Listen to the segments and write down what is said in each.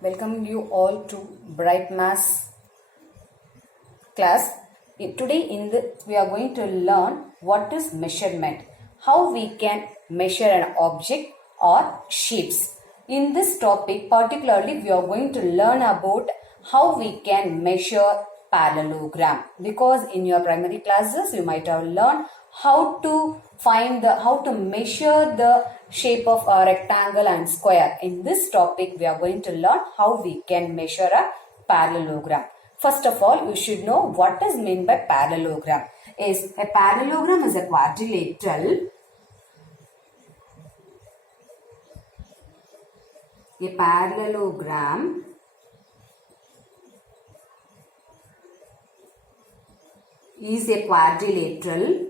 Welcome you all to Bright Maths class. Today we are going to learn what is measurement, how we can measure an object or shapes. In this topic particularly we are going to learn about how we can measure parallelogram, because in your primary classes you might have learned how to measure the shape of a rectangle and square. In this topic we are going to learn how we can measure a parallelogram. First of all, you should know what is meant by parallelogram. A parallelogram is a quadrilateral. A parallelogram is a quadrilateral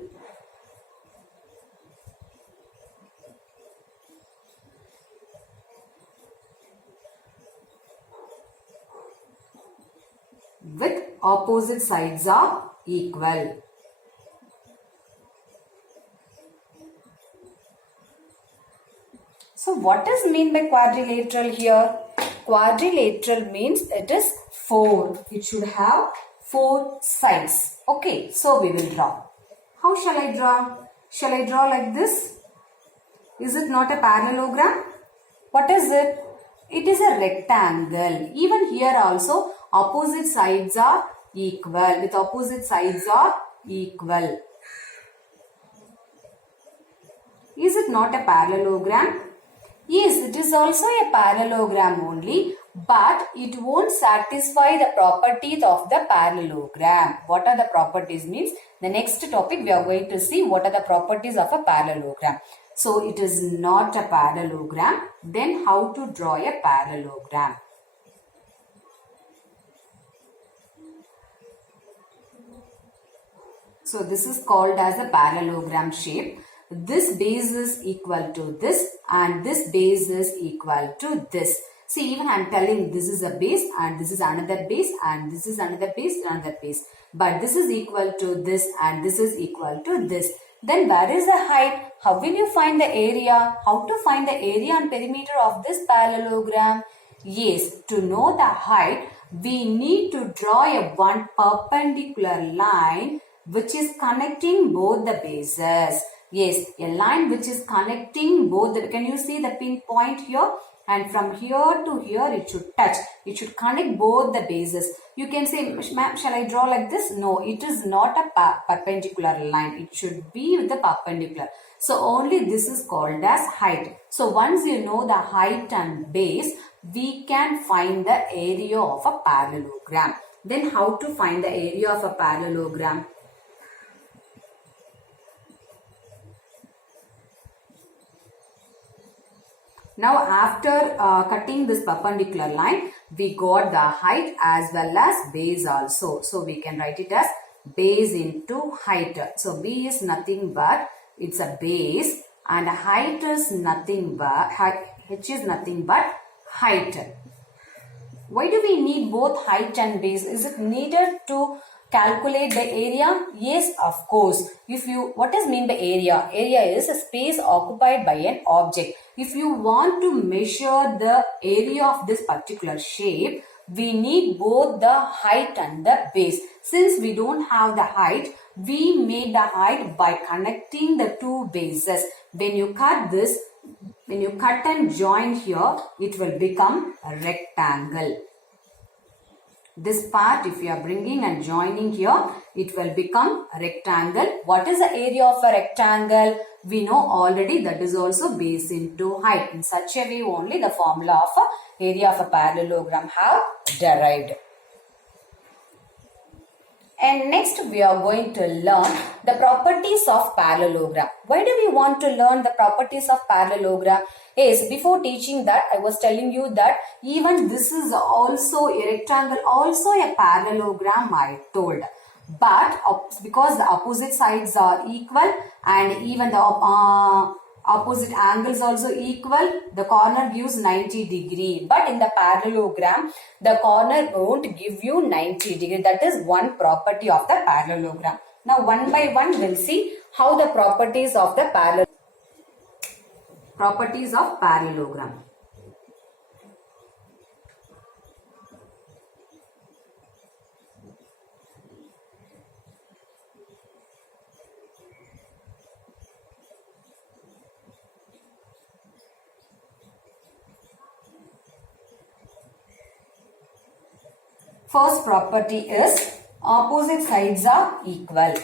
with opposite sides are equal. So what is mean by quadrilateral here? Quadrilateral means it is 4. It should have 4 sides. Okay, so we will draw. How shall I draw? Shall I draw like this? Is it not a parallelogram? What is it? It is a rectangle. Even here also opposite sides are equal. With opposite sides are equal. Is it not a parallelogram? Yes, it is also a parallelogram only, but it won't satisfy the properties of the parallelogram. What are the properties means? The next topic we are going to see what are the properties of a parallelogram. So it is not a parallelogram. Then how to draw a parallelogram? So this is called as a parallelogram shape. This base is equal to this and this base is equal to this. See, even I am telling this is a base and this is another base and this is another base, another base. But this is equal to this and this is equal to this. Then where is the height? How will you find the area? How to find the area and perimeter of this parallelogram? Yes, to know the height, we need to draw a one perpendicular line which is connecting both the bases. Yes, a line which is connecting both the, can you see the pinpoint here? And from here to here it should touch. It should connect both the bases. You can say, ma'am, shall I draw like this? No, it is not a perpendicular line. It should be with the perpendicular. So only this is called as height. So once you know the height and base, we can find the area of a parallelogram. Then how to find the area of a parallelogram? Now after cutting this perpendicular line, we got the height as well as base also. So we can write it as base into height. So B is nothing but, it's a base, and height is nothing but, H is nothing but height. Why do we need both height and base? Is it needed to calculate the area? Yes, of course. What is mean by area? Area is a space occupied by an object. If you want to measure the area of this particular shape, we need both the height and the base. Since we don't have the height, we make the height by connecting the two bases. When you cut this, when you cut and join here, it will become a rectangle. This part, if you are bringing and joining here, it will become a rectangle. What is the area of a rectangle? We know already, that is also base into height. In such a way only the formula of a area of a parallelogram have derived. And next we are going to learn the properties of parallelogram. Why do we want to learn the properties of parallelogram? Yes, before teaching that, I was telling you that even this is also a rectangle, also a parallelogram I told. But because the opposite sides are equal and even the opposite angles also equal, the corner gives 90 degree. But in the parallelogram, the corner won't give you 90 degree. That is one property of the parallelogram. Now one by one we'll see how the properties of the parallelogram. First property is opposite sides are equal.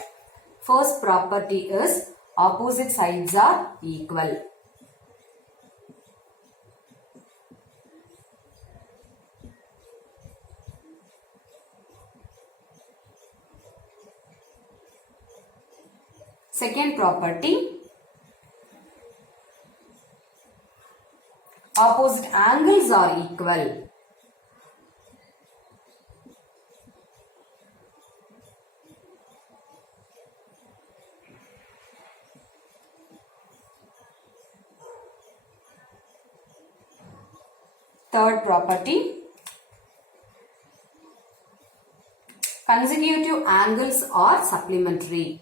First property is opposite sides are equal. Second property, opposite angles are equal. Third property, consecutive angles are supplementary.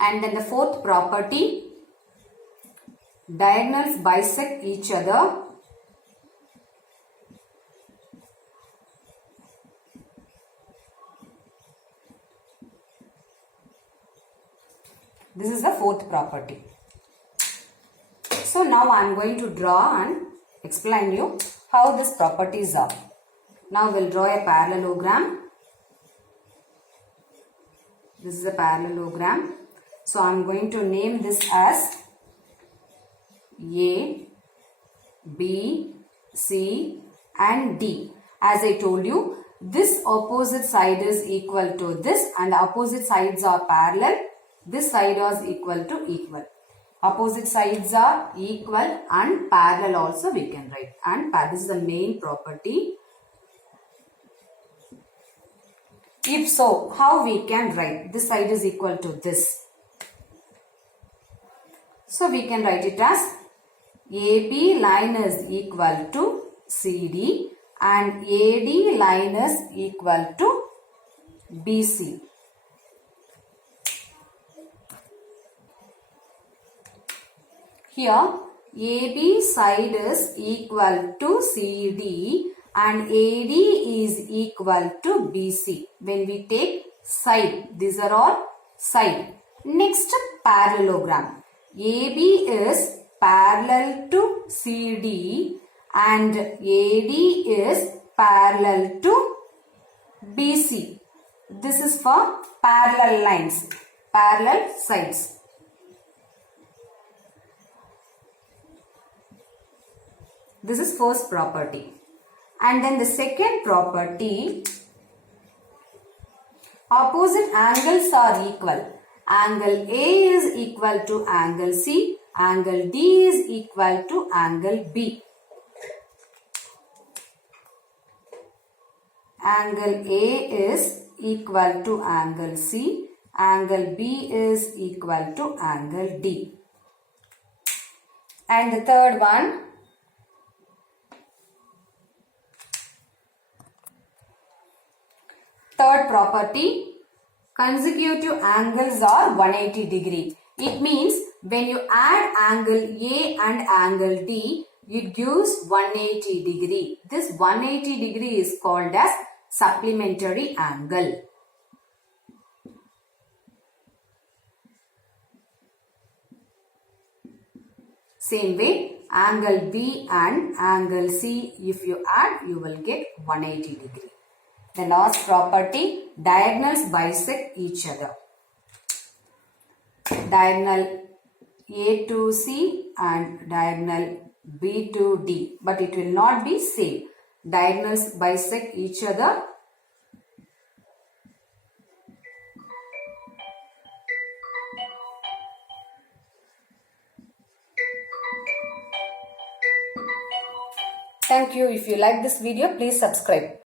And then the fourth property, diagonals bisect each other. This is the fourth property. So now I am going to draw and explain you how these properties are. Now we'll draw a parallelogram. This is a parallelogram. So I am going to name this as A, B, C and D. As I told you, this opposite side is equal to this and the opposite sides are parallel. This side is equal to equal. Opposite sides are equal and parallel also we can write. And this is the main property. If so, how we can write? This side is equal to this. So we can write it as AB line is equal to CD and AD line is equal to BC. Here AB side is equal to CD and AD is equal to BC. When we take side, these are all side. Next, parallelogram. AB is parallel to CD and AD is parallel to BC. This is for parallel lines, parallel sides. This is first property. And then the second property, opposite angles are equal. Angle A is equal to angle C. Angle D is equal to angle B. Angle A is equal to angle C. Angle B is equal to angle D. And the third one, third property, consecutive angles are 180 degree. It means when you add angle A and angle D, it gives 180 degree. This 180 degree is called as supplementary angle. Same way, angle B and angle C, if you add, you will get 180 degree. The last property, diagonals bisect each other. Diagonal A to C and diagonal B to D. But it will not be same. Diagonals bisect each other. Thank you. If you like this video, please subscribe.